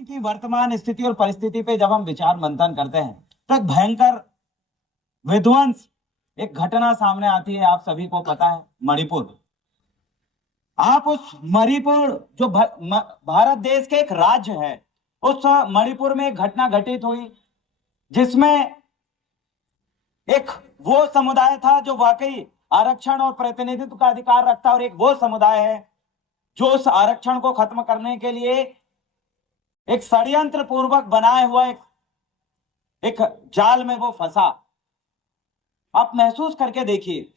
की वर्तमान स्थिति और परिस्थिति पे जब हम विचार मंथन करते हैं तो एक भयंकर विध्वंस एक घटना सामने आती है। आप सभी को पता है, मणिपुर। आप उस मणिपुर जो भारत देश के एक राज्य है, उस मणिपुर में एक घटना घटित हुई जिसमें एक वो समुदाय था जो वाकई आरक्षण और प्रतिनिधित्व का अधिकार रखता है, और एक वो समुदाय है जो उस आरक्षण को खत्म करने के लिए एक षड्यंत्र पूर्वक बनाए हुआ एक जाल में वो फंसा। आप महसूस करके देखिए,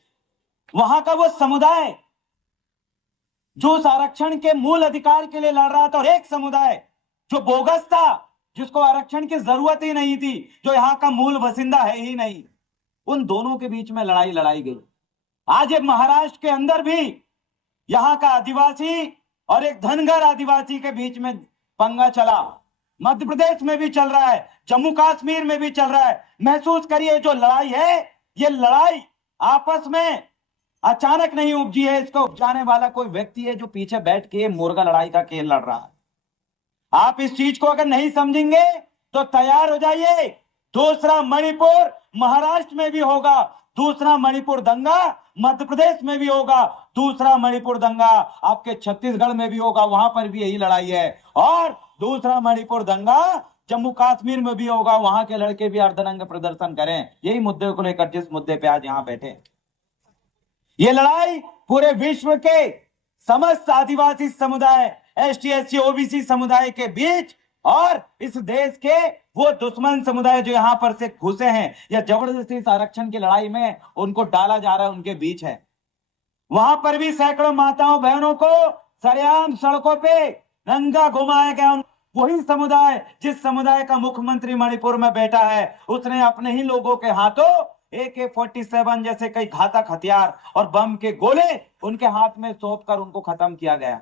वहां का वो समुदाय जो उस आरक्षण के मूल अधिकार के लिए लड़ रहा था, और एक समुदाय जो बोगस था, जिसको आरक्षण की जरूरत ही नहीं थी, जो यहाँ का मूल बसिंदा है ही नहीं। उन दोनों के बीच में लड़ाई लड़ाई गई। आज एक महाराष्ट्र के अंदर भी यहाँ का आदिवासी और एक धनगर आदिवासी के बीच में पंगा चला। मध्य प्रदेश में भी चल रहा है, जम्मू कश्मीर में भी चल रहा है। महसूस करिए, जो लड़ाई है, ये लड़ाई आपस में अचानक नहीं उपजी है। इसको उपजाने वाला कोई व्यक्ति है जो पीछे बैठ के मुर्गा लड़ाई का खेल लड़ रहा है। आप इस चीज को अगर नहीं समझेंगे तो तैयार हो जाइए, दूसरा मणिपुर महाराष्ट्र में भी होगा, दूसरा मणिपुर दंगा मध्य प्रदेश में भी होगा, दूसरा मणिपुर दंगा आपके छत्तीसगढ़ में भी होगा, वहां पर भी यही लड़ाई है। और दूसरा मणिपुर दंगा जम्मू कश्मीर में भी होगा, वहां के लड़के भी अर्धनंग प्रदर्शन करें। यही मुद्दे को लेकर जिस मुद्दे पे आज यहां बैठे, ये लड़ाई पूरे विश्व के समस्त आदिवासी समुदाय, एसटी एससी ओबीसी समुदाय के बीच और इस देश के वो दुश्मन समुदाय जो यहां पर से घुसे हैं या जबरदस्ती इस आरक्षण की लड़ाई में उनको डाला जा रहा है, उनके बीच है। वहां पर भी सैकड़ों माताओं बहनों को सरेआम सड़कों पे नंगा घुमाया गया। वही समुदाय, जिस समुदाय का मुख्यमंत्री मणिपुर में बैठा है, उसने अपने ही लोगों के हाथों AK-47 जैसे कई घातक हथियार और बम के गोले उनके हाथ में सौंप कर उनको खत्म किया गया।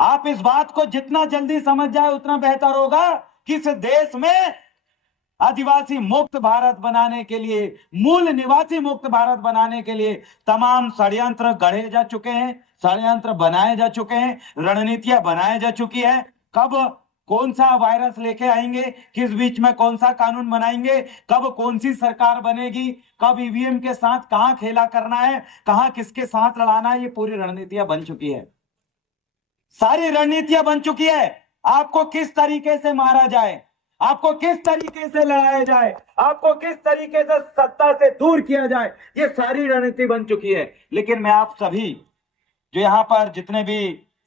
आप इस बात को जितना जल्दी समझ जाए उतना बेहतर होगा कि इस देश में आदिवासी मुक्त भारत बनाने के लिए, मूल निवासी मुक्त भारत बनाने के लिए तमाम षड्यंत्र गढ़े जा चुके हैं, षड्यंत्र बनाए जा चुके हैं, रणनीतियां बनाई जा चुकी है। कब कौन सा वायरस लेके आएंगे, किस बीच में कौन सा कानून बनाएंगे, कब कौन सी सरकार बनेगी, कब ईवीएम के साथ कहां खेला करना है, कहां किसके साथ लड़ाना है, ये पूरी रणनीतियां बन चुकी है। सारी रणनीतियां बन चुकी है। आपको किस तरीके से मारा जाए, आपको किस तरीके से लड़ाया जाए, आपको किस तरीके से सत्ता से दूर किया जाए, ये सारी रणनीति बन चुकी है। लेकिन मैं आप सभी जो यहाँ पर जितने भी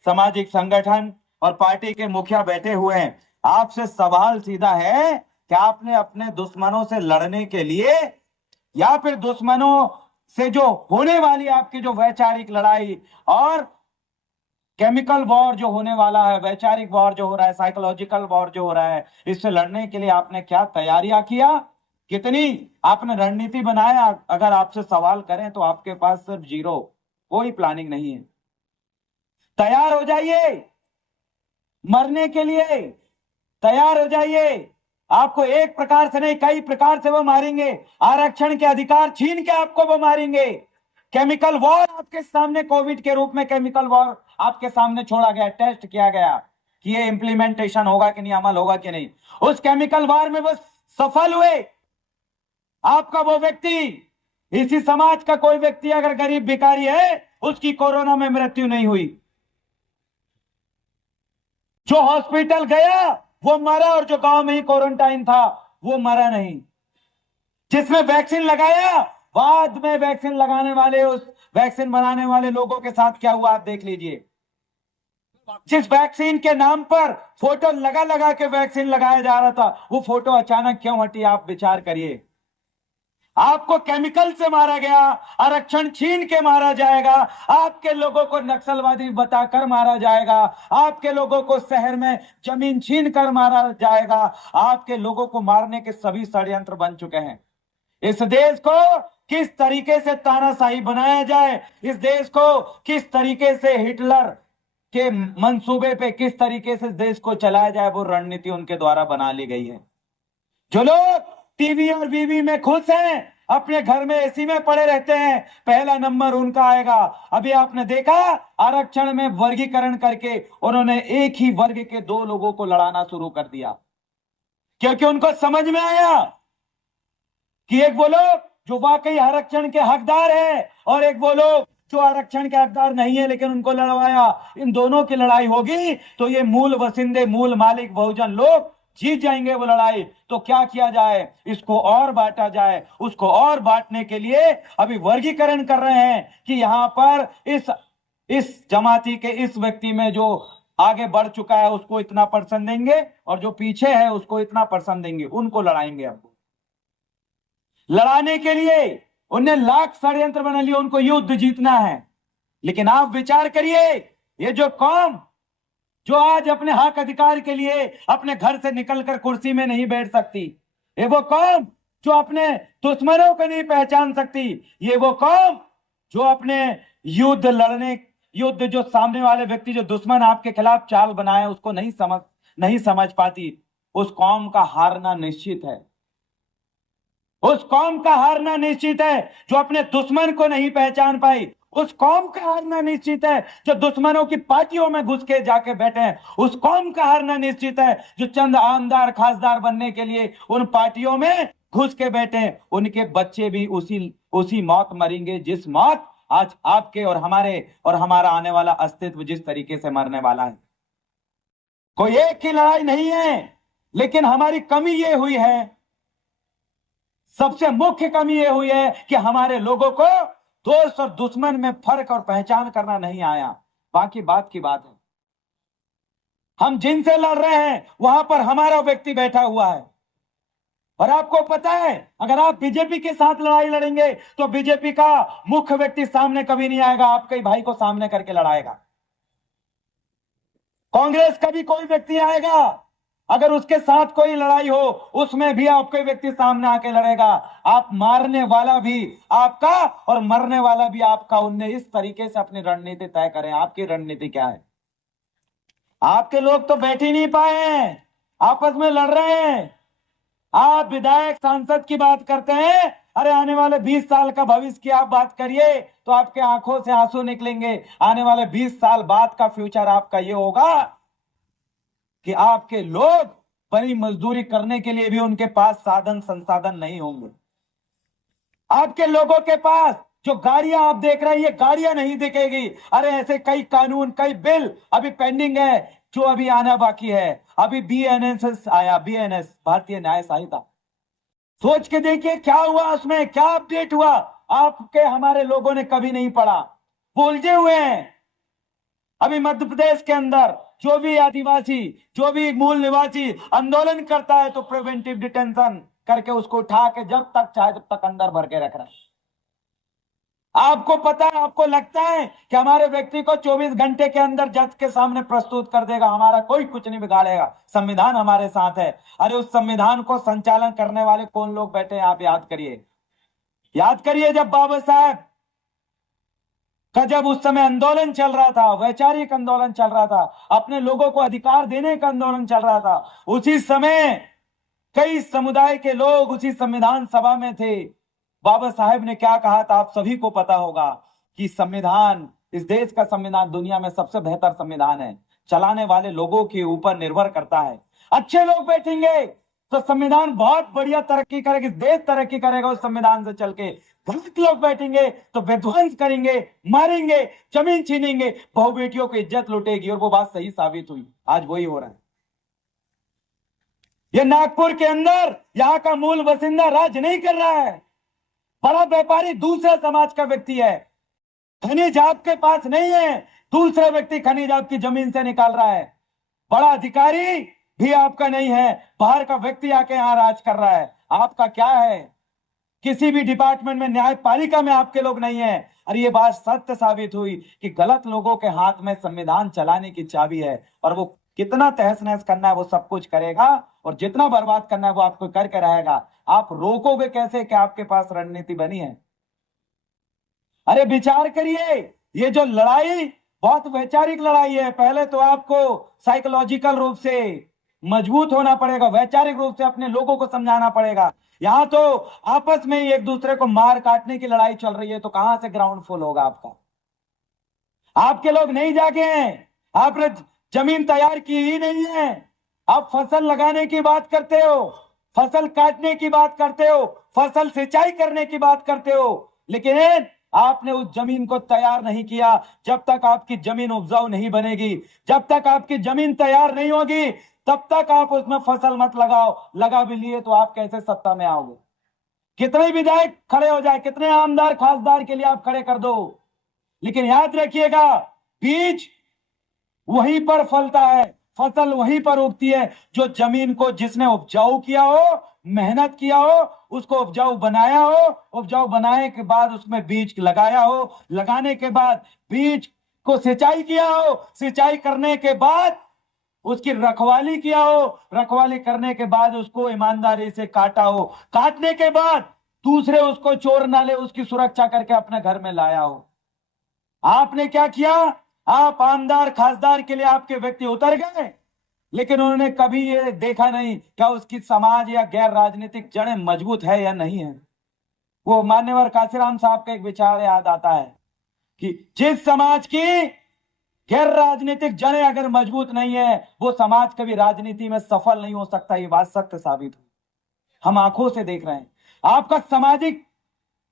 सामाजिक संगठन और पार्टी के मुखिया बैठे हुए हैं, आपसे सवाल सीधा है कि आपने अपने दुश्मनों से लड़ने के लिए या फिर दुश्मनों से जो होने वाली आपकी जो वैचारिक लड़ाई और केमिकल वॉर जो होने वाला है, वैचारिक वॉर जो हो रहा है, साइकोलॉजिकल वॉर जो हो रहा है, इससे लड़ने के लिए आपने क्या तैयारियां किया, कितनी आपने रणनीति बनाया? अगर आपसे सवाल करें तो आपके पास सिर्फ जीरो, कोई प्लानिंग नहीं है। तैयार हो जाइए, मरने के लिए तैयार हो जाइए। आपको एक प्रकार से नहीं, कई प्रकार से वो मारेंगे। आरक्षण के अधिकार छीन के आपको वो मारेंगे। केमिकल वॉर आपके सामने, कोविड के रूप में केमिकल वॉर आपके सामने छोड़ा गया, टेस्ट किया गया कि ये इंप्लीमेंटेशन होगा कि नहीं, अमल होगा कि नहीं। उस केमिकल वॉर में वो सफल हुए। आपका वो व्यक्ति, इसी समाज का कोई व्यक्ति अगर गरीब भिखारी है, उसकी कोरोना में मृत्यु नहीं हुई। जो हॉस्पिटल गया वो मरा, और जो गांव में ही क्वारंटाइन था वो मरा नहीं। जिसने वैक्सीन लगाया, बाद में वैक्सीन लगाने वाले, उस वैक्सीन बनाने वाले लोगों के साथ क्या हुआ आप देख लीजिए। जिस वैक्सीन के नाम पर फोटो लगा लगा के वैक्सीन लगाया जा रहा था, वो फोटो अचानक क्यों हटी, आप विचार करिए। आपको केमिकल से मारा गया, आरक्षण छीन के मारा जाएगा, आपके लोगों को नक्सलवादी बताकर मारा जाएगा, आपके लोगों को शहर में जमीन छीन कर मारा जाएगा। आपके लोगों को मारने के सभी षड्यंत्र बन चुके हैं। इस देश को किस तरीके से तानाशाही बनाया जाए, इस देश को किस तरीके से हिटलर के मंसूबे पे किस तरीके से देश को चलाया जाए, वो रणनीति उनके द्वारा बना ली गई है। जो लोग टीवी और वीवी में खुश हैं, अपने घर में एसी में पड़े रहते हैं, पहला नंबर उनका आएगा। अभी आपने देखा आरक्षण में वर्गीकरण करके उन्होंने एक ही वर्ग के दो लोगों को लड़ाना शुरू कर दिया, क्योंकि उनको समझ में आया कि एक वो लोग जो वाकई आरक्षण के हकदार है और एक वो लोग जो आरक्षण के हकदार नहीं है लेकिन उनको लड़वाया। इन दोनों की लड़ाई होगी तो ये मूल वसिंदे, मूल मालिक बहुजन लोग जीत जाएंगे वो लड़ाई। तो क्या किया जाए, इसको और बांटा जाए। उसको और बांटने के लिए अभी वर्गीकरण कर रहे हैं कि यहां पर इस जमाती के इस व्यक्ति में जो आगे बढ़ चुका है उसको इतना परसेंट देंगे और जो पीछे है उसको इतना परसेंट देंगे। उनको लड़ाएंगे। हमको लड़ाने के लिए उन्हें लाख षड्यंत्र बना लिए, उनको युद्ध जीतना है। लेकिन आप विचार करिए, ये जो कौम जो आज अपने हक अधिकार के लिए अपने घर से निकलकर कुर्सी में नहीं बैठ सकती, ये वो कौम जो अपने दुश्मनों को नहीं पहचान सकती, ये वो कौम जो अपने युद्ध जो सामने वाले व्यक्ति जो दुश्मन आपके खिलाफ चाल बनाए उसको नहीं समझ पाती, उस कौम का हारना निश्चित है। उस कौम का हारना निश्चित है जो अपने दुश्मन को नहीं पहचान पाई। उस कौम का हारना निश्चित है जो दुश्मनों की पार्टियों में घुस के जाके बैठे हैं। उस कौम का हारना निश्चित है जो चंद आमदार खासदार बनने के लिए उन पार्टियों में घुस के बैठे हैं। उनके बच्चे भी उसी मौत मरेंगे जिस मौत आज आपके और हमारा आने वाला अस्तित्व जिस तरीके से मरने वाला है। कोई एक ही लड़ाई नहीं है, लेकिन हमारी कमी ये हुई है, सबसे मुख्य कमी यह हुई है कि हमारे लोगों को दोस्त और दुश्मन में फर्क और पहचान करना नहीं आया। बाकी बात की बात है, हम जिनसे लड़ रहे हैं वहां पर हमारा व्यक्ति बैठा हुआ है। और आपको पता है, अगर आप बीजेपी के साथ लड़ाई लड़ेंगे तो बीजेपी का मुख्य व्यक्ति सामने कभी नहीं आएगा, आपके भाई को सामने करके लड़ाएगा। कांग्रेस का भी कोई व्यक्ति आएगा, अगर उसके साथ कोई लड़ाई हो उसमें भी आपके व्यक्ति सामने आके लड़ेगा। आप मारने वाला भी आपका और मरने वाला भी आपका। उनने इस तरीके से अपनी रणनीति तय करें। आपकी रणनीति क्या है? आपके लोग तो बैठ ही नहीं पाए हैं, आपस में लड़ रहे हैं। आप विधायक सांसद की बात करते हैं, अरे आने वाले 20 साल का भविष्य की आप बात करिए तो आपके आंखों से आंसू निकलेंगे। आने वाले 20 साल बाद का फ्यूचर आपका ये होगा कि आपके लोग बड़ी मजदूरी करने के लिए भी उनके पास साधन संसाधन नहीं होंगे। आपके लोगों के पास जो गाड़ियां आप देख रहे हैं ये गाड़ियां नहीं दिखेगी। अरे ऐसे कई कानून, कई बिल अभी पेंडिंग है जो अभी आना बाकी है। अभी BNS आया, BNS भारतीय न्याय संहिता, सोच के देखिए क्या हुआ, उसमें क्या अपडेट हुआ। आपके हमारे लोगों ने कभी नहीं पढ़ा, उलझे हुए हैं। अभी मध्य प्रदेश के अंदर जो भी आदिवासी, जो भी मूल निवासी आंदोलन करता है तो प्रिवेंटिव डिटेंशन करके उसको उठा के जब तक चाहे तब तक अंदर भर के रख रहा है। आपको पता है, आपको लगता है कि हमारे व्यक्ति को 24 घंटे के अंदर जज के सामने प्रस्तुत कर देगा, हमारा कोई कुछ नहीं बिगाड़ेगा, संविधान हमारे साथ है। अरे उस संविधान को संचालन करने वाले कौन लोग बैठे हैं आप याद करिए। जब बाबा साहब का जब उस समय आंदोलन चल रहा था, वैचारिक आंदोलन चल रहा था, अपने लोगों को अधिकार देने का आंदोलन चल रहा था, उसी समय कई समुदाय के लोग उसी संविधान सभा में थे। बाबा साहेब ने क्या कहा था आप सभी को पता होगा कि संविधान, इस देश का संविधान दुनिया में सबसे बेहतर संविधान है, चलाने वाले लोगों के ऊपर निर्भर करता है। अच्छे लोग बैठेंगे तो संविधान बहुत बढ़िया तरक्की करेगी, देश तरक्की करेगा उस संविधान से चल के। गलत लोग बैठेंगे तो विध्वंस करेंगे, मारेंगे, जमीन छीनेंगे, बहु बेटियों की इज्जत लुटेगी। और वो बात सही साबित हुई, आज वही हो रहा है। ये नागपुर के अंदर यहाँ का मूल बासिंदा राज नहीं कर रहा है, बड़ा व्यापारी दूसरे समाज का व्यक्ति है। खनिज आपके पास नहीं है, दूसरा व्यक्ति खनिज आपकी जमीन से निकाल रहा है। बड़ा अधिकारी भी आपका नहीं है, बाहर का व्यक्ति आके यहाँ राज कर रहा है। आपका क्या है? किसी भी डिपार्टमेंट में, न्यायपालिका में आपके लोग नहीं है। और ये बात सत्य साबित हुई कि गलत लोगों के हाथ में संविधान चलाने की चाबी है, और वो कितना तहस नहस करना है वो सब कुछ करेगा, और जितना बर्बाद करना है वो आपको करके रहेगा। आप रोकोगे कैसे कि आपके पास रणनीति बनी है? अरे विचार करिए, ये जो लड़ाई बहुत वैचारिक लड़ाई है। पहले तो आपको साइकोलॉजिकल रूप से मजबूत होना पड़ेगा, वैचारिक रूप से अपने लोगों को समझाना पड़ेगा। यहाँ तो आपस में ही एक दूसरे को मार काटने की लड़ाई चल रही है, तो कहां से ग्राउंड फुल होगा आपका? आपके लोग नहीं जागे हैं, आपने जमीन तैयार की ही नहीं है। आप फसल लगाने की बात करते हो, फसल काटने की बात करते हो, फसल सिंचाई करने की बात करते हो, लेकिन आपने उस जमीन को तैयार नहीं किया। जब तक आपकी जमीन उपजाऊ नहीं बनेगी, जब तक आपकी जमीन तैयार नहीं होगी, तब तक आप उसमें फसल मत लगाओ। लगा भी लिए तो आप कैसे सत्ता में आओगे? कितने विधायक खड़े हो जाए, कितने आमदार खासदार के लिए आप खड़े कर दो, लेकिन याद रखिएगा, बीज वहीं पर फलता है, फसल वहीं पर उगती है। जो जमीन को जिसने उपजाऊ किया हो, मेहनत किया हो, उसको उपजाऊ बनाया हो, उपजाऊ बनाने के बाद उसमें बीज लगाया हो, लगाने के बाद बीज को सिंचाई किया हो, सिंचाई करने के बाद उसकी रखवाली किया हो, रखवाली करने के बाद उसको ईमानदारी से काटा हो, काटने के बाद दूसरे उसको चोर ना ले, उसकी सुरक्षा करके अपने घर में लाया हो। आपने क्या किया? आप आमदार खासदार के लिए आपके व्यक्ति उतर गए, लेकिन उन्होंने कभी ये देखा नहीं क्या उसकी समाज या गैर राजनीतिक जड़ें मजबूत है या नहीं है। वो मान्यवर काशीराम साहब का एक विचार याद आता है कि जिस समाज की गैर राजनीतिक जड़ें अगर मजबूत नहीं है, वो समाज कभी राजनीति में सफल नहीं हो सकता। ये बात सत्य साबित हुई, हम आंखों से देख रहे हैं। आपका सामाजिक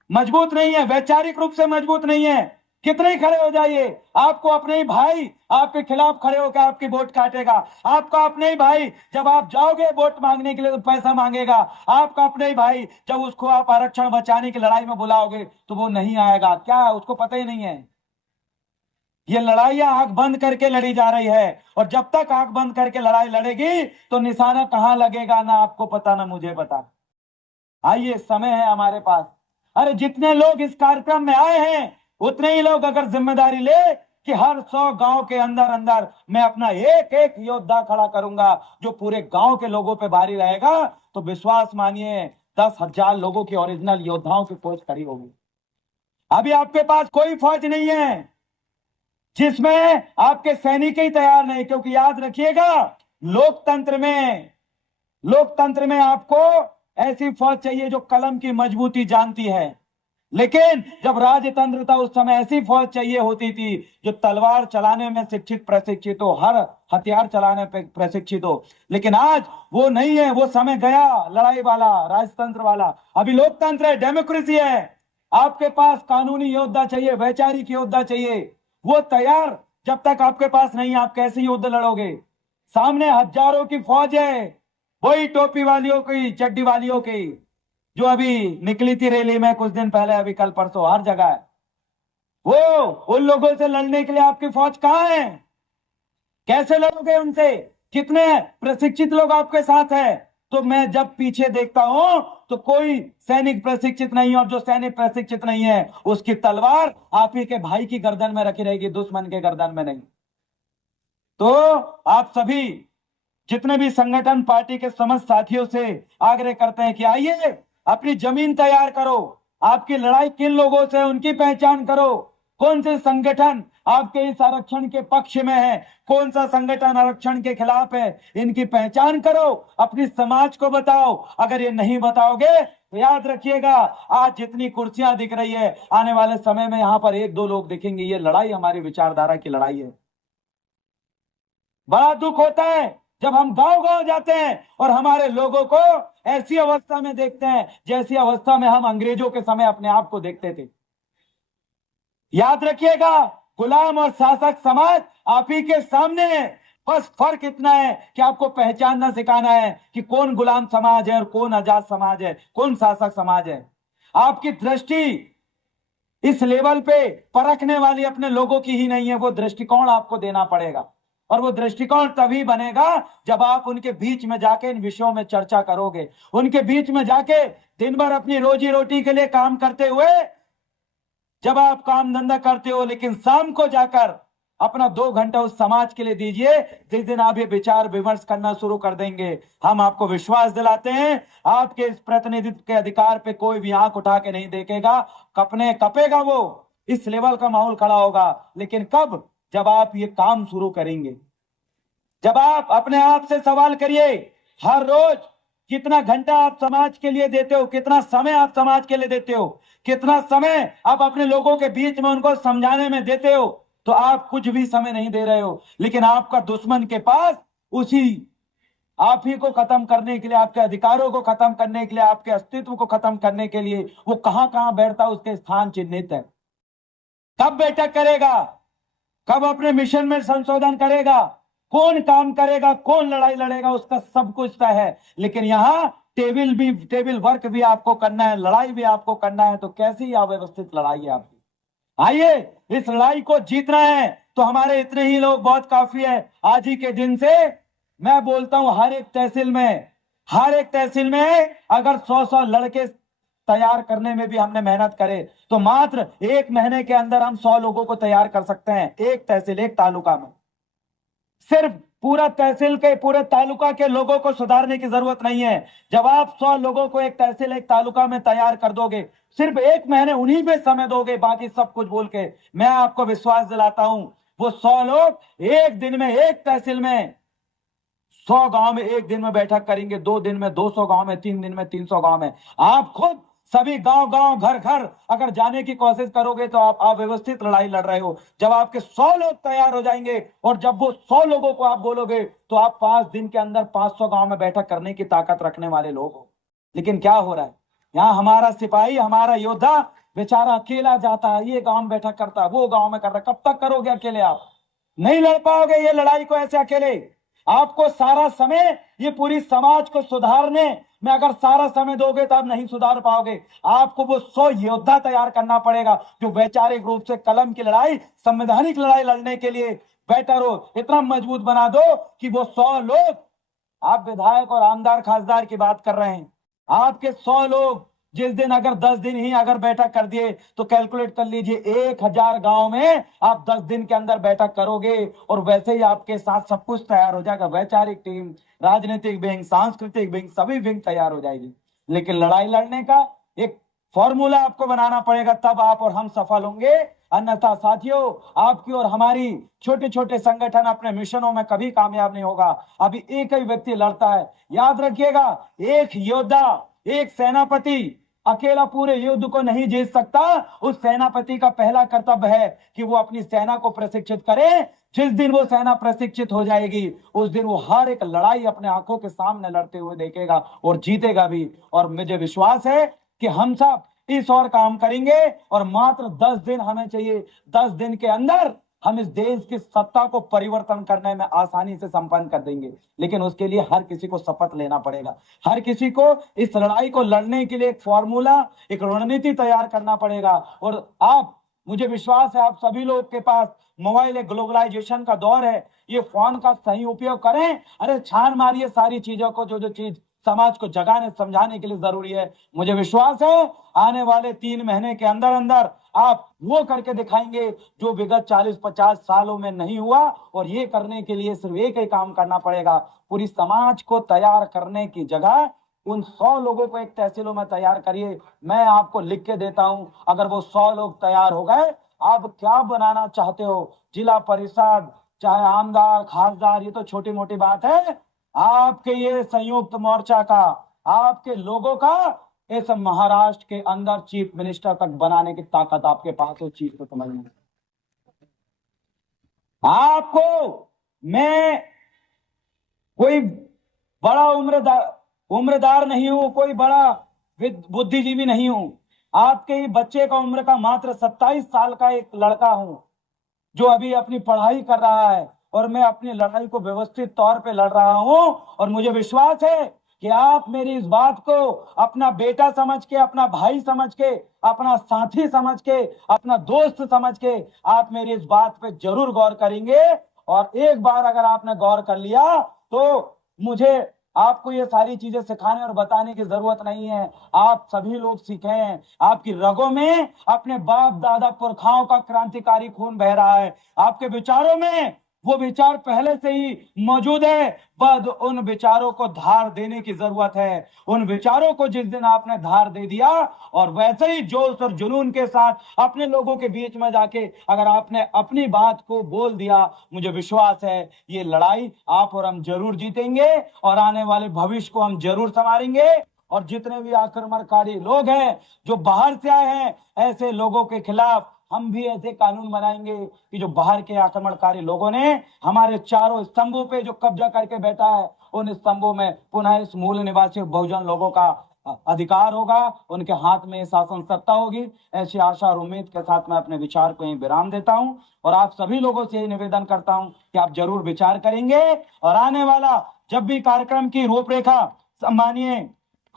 मजबूत नहीं है, वैचारिक रूप से मजबूत नहीं है, कितने ही खड़े हो जाइए, आपको अपने ही भाई आपके खिलाफ खड़े होकर आपकी वोट काटेगा। आपका अपने ही भाई जब आप जाओगे वोट मांगने के लिए तो पैसा मांगेगा। आपका अपने ही भाई जब उसको आप आरक्षण बचाने की लड़ाई में बुलाओगे तो वो नहीं आएगा। क्या उसको पता ही नहीं है? ये लड़ाइयां आंख बंद करके लड़ी जा रही है, और जब तक आंख बंद करके लड़ाई लड़ेगी तो निशाना कहां लगेगा ना आपको पता ना मुझे पता। आइए, समय है हमारे पास। अरे जितने लोग इस कार्यक्रम में आए हैं, उतने ही लोग अगर जिम्मेदारी ले कि हर 100 गांव के अंदर अंदर मैं अपना एक एक योद्धा खड़ा करूंगा जो पूरे गांव के लोगों पे भारी रहेगा, तो विश्वास मानिए 10,000 लोगों की ओरिजिनल योद्धाओं की फौज खड़ी होगी। अभी आपके पास कोई फौज नहीं है जिसमें आपके सैनिक ही तैयार नहीं, क्योंकि याद रखिएगा, लोकतंत्र में आपको ऐसी फौज चाहिए जो कलम की मजबूती जानती है। लेकिन जब राजतंत्र था उस समय ऐसी फौज चाहिए होती थी जो तलवार चलाने में शिक्षित प्रशिक्षित हो, हर हथियार चलाने पे प्रशिक्षित हो। लेकिन आज वो नहीं है, वो समय गया लड़ाई वाला, राजतंत्र वाला। अभी लोकतंत्र है, डेमोक्रेसी है। आपके पास कानूनी योद्धा चाहिए, वैचारिक योद्धा चाहिए, वो तैयार जब तक आपके पास नहीं, आप कैसे युद्ध लड़ोगे? सामने हजारों की फौज है, वही टोपी वालियों की, चड्डी वालियों की, जो अभी निकली थी रैली में कुछ दिन पहले, अभी कल परसों हर जगह है। वो उन लोगों से लड़ने के लिए आपकी फौज कहां है? कैसे लड़ोगे उनसे? कितने प्रशिक्षित लोग आपके साथ है? तो मैं जब पीछे देखता हूं तो कोई सैनिक प्रशिक्षित नहीं, और जो सैनिक प्रशिक्षित नहीं है उसकी तलवार आप ही के भाई की गर्दन में रखी रहेगी, दुश्मन के गर्दन में नहीं। तो आप सभी जितने भी संगठन पार्टी के समस्त साथियों से आग्रह करते हैं कि आइए अपनी जमीन तैयार करो। आपकी लड़ाई किन लोगों से, उनकी पहचान करो। कौन से संगठन आपके इस आरक्षण के पक्ष में है, कौन सा संगठन आरक्षण के खिलाफ है, इनकी पहचान करो, अपनी समाज को बताओ। अगर ये नहीं बताओगे तो याद रखिएगा, आज जितनी कुर्सियां दिख रही है, आने वाले समय में यहां पर 1-2 लोग दिखेंगे। ये लड़ाई हमारी विचारधारा की लड़ाई है। बड़ा दुख होता है जब हम गांव गांव जाते हैं और हमारे लोगों को ऐसी अवस्था में देखते हैं जैसी अवस्था में हम अंग्रेजों के समय अपने आप को देखते थे। याद रखिएगा, गुलाम और शासक समाज आप ही के सामने है। बस फर्क इतना है कि आपको पहचानना सिखाना है कि कौन गुलाम समाज है और कौन आजाद समाज है, कौन शासक समाज है। आपकी दृष्टि इस लेवल पे परखने वाली अपने लोगों की ही नहीं है, वो दृष्टिकोण आपको देना पड़ेगा। और वो दृष्टिकोण तभी बनेगा जब आप उनके बीच में जाके इन विषयों में चर्चा करोगे, उनके बीच में जाके दिन भर अपनी रोजी रोटी के लिए काम करते हुए, जब आप काम धंधा करते हो, लेकिन शाम को जाकर अपना 2 घंटा उस समाज के लिए दीजिए। जिस दिन आप ये विचार विमर्श करना शुरू कर देंगे, हम आपको विश्वास दिलाते हैं आपके इस प्रतिनिधित्व के अधिकार पे कोई भी आंख उठा के नहीं देखेगा। कपेगा वो, इस लेवल का माहौल खड़ा होगा। लेकिन कब? जब आप ये काम शुरू करेंगे। जब आप अपने आप से सवाल करिए, हर रोज कितना घंटा आप समाज के लिए देते हो, कितना समय आप समाज के लिए देते हो, कितना समय आप अपने लोगों के बीच में उनको समझाने में देते हो, तो आप कुछ भी समय नहीं दे रहे हो। लेकिन आपका दुश्मन के पास उसी आप ही को खत्म करने के लिए, आपके अधिकारों को खत्म करने के लिए, आपके अस्तित्व को खत्म करने के लिए वो कहां कहां बैठता, उसके स्थान चिन्हित है। कब बैठक करेगा, कब अपने मिशन में संशोधन करेगा, कौन काम करेगा, कौन लड़ाई लड़ेगा, उसका सब कुछ तय है। लेकिन यहाँ टेबल वर्क भी आपको करना है, लड़ाई भी आपको करना है। तो कैसी अव्यवस्थित लड़ाई है आपकी। आइए, इस लड़ाई को जीतना है तो हमारे इतने ही लोग बहुत काफी है। आज ही के दिन से मैं बोलता हूं, हर एक तहसील में अगर 100 लड़के तैयार करने में भी हमने मेहनत करे तो मात्र 1 महीने के अंदर हम 100 लोगों को तैयार कर सकते हैं। एक तहसील, एक तालुका में सिर्फ पूरा तहसील के, पूरे तालुका के लोगों को सुधारने की जरूरत नहीं है। जब आप 100 लोगों को एक तहसील, एक तालुका में तैयार कर दोगे, सिर्फ 1 महीने उन्हीं पे समय दोगे, बाकी सब कुछ बोल के, मैं आपको विश्वास दिलाता हूं वो 100 लोग एक दिन में, एक तहसील में 100 गांव में एक दिन में बैठक करेंगे, 2 दिन में 200 गांव में, 3 दिन में 300 गांव में। आप खुद सभी गांव गांव, घर घर अगर जाने की कोशिश करोगे तो आप अव्यवस्थित लड़ाई लड़ रहे हो। जब आपके 100 लोग तैयार हो जाएंगे और जब वो 100 लोगों को आप बोलोगे तो आप 5 दिन के अंदर 500 गांव में बैठक करने की ताकत रखने वाले लोग हो। लेकिन क्या हो रहा है, यहाँ हमारा सिपाही, हमारा योद्धा बेचारा अकेला जाता है, ये गांव में बैठक करता है, वो गांव में कर रहा है। कब तक करोगे अकेले? आप नहीं लड़ पाओगे ये लड़ाई को ऐसे अकेले। आपको सारा समय ये पूरी समाज को सुधारने में अगर सारा समय दोगे तो आप नहीं सुधार पाओगे। आपको वो 100 योद्धा तैयार करना पड़ेगा जो वैचारिक रूप से कलम की लड़ाई, संवैधानिक लड़ाई लड़ने के लिए बेटर हो। इतना मजबूत बना दो कि वो 100 लोग, आप विधायक और आमदार खासदार की बात कर रहे हैं, आपके 100 लोग जिस दिन अगर 10 दिन ही अगर बैठक कर दिए तो कैलकुलेट कर लीजिए 1000 गांव में आप 10 दिन के अंदर बैठक करोगे और वैसे ही आपके साथ सब कुछ तैयार हो जाएगा। वैचारिक टीम, राजनीतिक विंग, सांस्कृतिक विंग, सभी विंग तैयार हो जाएगी। लेकिन लड़ाई लड़ने का एक फॉर्मूला आपको बनाना पड़ेगा, तब आप और हम सफल होंगे। अन्यथा साथियों, आपकी और हमारी छोटे छोटे संगठन अपने मिशनों में कभी कामयाब नहीं होगा। अभी एक ही व्यक्ति लड़ता है। याद रखिएगा, एक योद्धा, एक सेनापति अकेला पूरे युद्ध को नहीं जीत सकता। उस सेनापति का पहला कर्तव्य है कि वो अपनी सेना को प्रशिक्षित करे। जिस दिन वो सेना प्रशिक्षित हो जाएगी उस दिन वो हर एक लड़ाई अपने आंखों के सामने लड़ते हुए देखेगा और जीतेगा भी। और मुझे विश्वास है कि हम सब इस और काम करेंगे और मात्र 10 दिन हमें चाहिए। 10 दिन के अंदर हम इस देश की सत्ता को परिवर्तन करने में आसानी से संपन्न कर देंगे। लेकिन उसके लिए हर किसी को शपथ लेना पड़ेगा, हर किसी को इस लड़ाई को लड़ने के लिए एक फॉर्मूला, एक रणनीति तैयार करना पड़ेगा। और आप, मुझे विश्वास है आप सभी लोग के पास मोबाइल है, ग्लोबलाइजेशन का दौर है, ये फोन का सही उपयोग करें। अरे छान मारिए सारी चीजों को, जो जो चीज समाज को जगाने समझाने के लिए जरूरी है। मुझे विश्वास है आने वाले 3 महीने के अंदर अंदर आप वो करके दिखाएंगे जो विगत 40-50 सालों में नहीं हुआ। और ये करने के लिए सिर्फ एक ही काम करना पड़ेगा, पूरी समाज को तैयार करने की जगह उन 100 लोगों को एक तहसीलों में तैयार करिए। मैं आपको लिख के देता हूं, अगर वो 100 लोग तैयार हो गए, आप क्या बनाना चाहते हो, जिला परिषद, चाहे आमदार, खासदार, ये तो छोटी मोटी बात है। आपके ये संयुक्त मोर्चा का, आपके लोगों का इस महाराष्ट्र के अंदर चीफ मिनिस्टर तक बनाने की ताकत आपके पास हो। चीज को समझना, आपको मैं कोई बड़ा उम्रदार नहीं हूं, कोई बड़ा बुद्धिजीवी नहीं हूं। आपके ही बच्चे का उम्र का मात्र 27 साल का एक लड़का हूं जो अभी अपनी पढ़ाई कर रहा है और मैं अपनी लड़ाई को व्यवस्थित तौर पे लड़ रहा हूं। और मुझे विश्वास है कि आप मेरी इस बात को अपना बेटा समझ के, अपना भाई समझ के, अपना साथी समझ के, अपना दोस्त समझ के आप मेरी इस बात पे जरूर गौर करेंगे। और एक बार अगर आपने गौर कर लिया तो मुझे आपको ये सारी चीजें सिखाने और बताने की जरूरत नहीं है। आप सभी लोग सीखे हैं, आपकी रगों में अपने बाप दादा पुरखाओं का क्रांतिकारी खून बह रहा है, आपके विचारों में वो विचार पहले से ही मौजूद है, बस उन विचारों को धार देने की जरूरत है। उन विचारों को जिस दिन आपने धार दे दिया और वैसे ही जोश और जुनून के साथ अपने लोगों के बीच में जाके अगर आपने अपनी बात को बोल दिया, मुझे विश्वास है ये लड़ाई आप और हम जरूर जीतेंगे और आने वाले भविष्य को हम जरूर संवारेंगे। और जितने भी आक्रमणकारी लोग हैं जो बाहर से आए हैं, ऐसे लोगों के खिलाफ हम भी ऐसे कानून बनाएंगे कि जो बाहर के आक्रमणकारी लोगों ने हमारे चारों स्तंभों पे जो कब्जा करके बैठा है, उन स्तंभों में पुनः इस मूल निवासी बहुजन लोगों का अधिकार होगा, उनके हाथ में शासन सत्ता होगी। ऐसी आशा और उम्मीद के साथ मैं अपने विचार को यहीं विराम देता हूं और आप सभी लोगों से यही निवेदन करता हूं कि आप जरूर विचार करेंगे और आने वाला जब भी कार्यक्रम की रूपरेखा सम्मानीय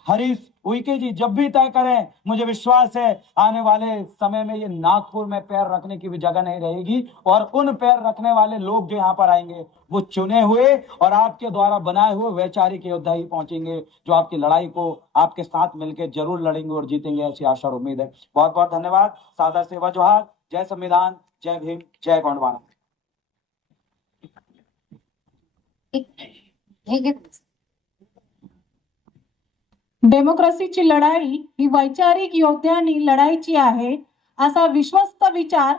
हरीश उइके जी जब भी तय करें, मुझे विश्वास है आने वाले समय में ये नागपुर में पैर रखने की भी जगह नहीं रहेगी और उन पैर रखने वाले लोग जो यहाँ पर आएंगे वो चुने हुए और आपके द्वारा बनाए हुए वैचारिक योद्धा ही पहुंचेंगे, जो आपकी लड़ाई को आपके साथ मिलकर जरूर लड़ेंगे और जीतेंगे। ऐसी आशा और उम्मीद है। बहुत बहुत धन्यवाद। सादर सेवा जोहार। जय संविधान, जय भीम, जय गोंडवाना। डेमोक्रेसीची लढाई ही वैचारिक योद्ध्यांनी लढायची आहे असा विश्वस्त विचार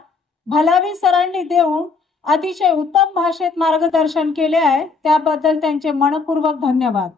भलावी सरांनी देऊन अतिशय उत्तम भाषेत मार्गदर्शन केले आहे, त्याबद्दल त्यांचे मनपूर्वक धन्यवाद।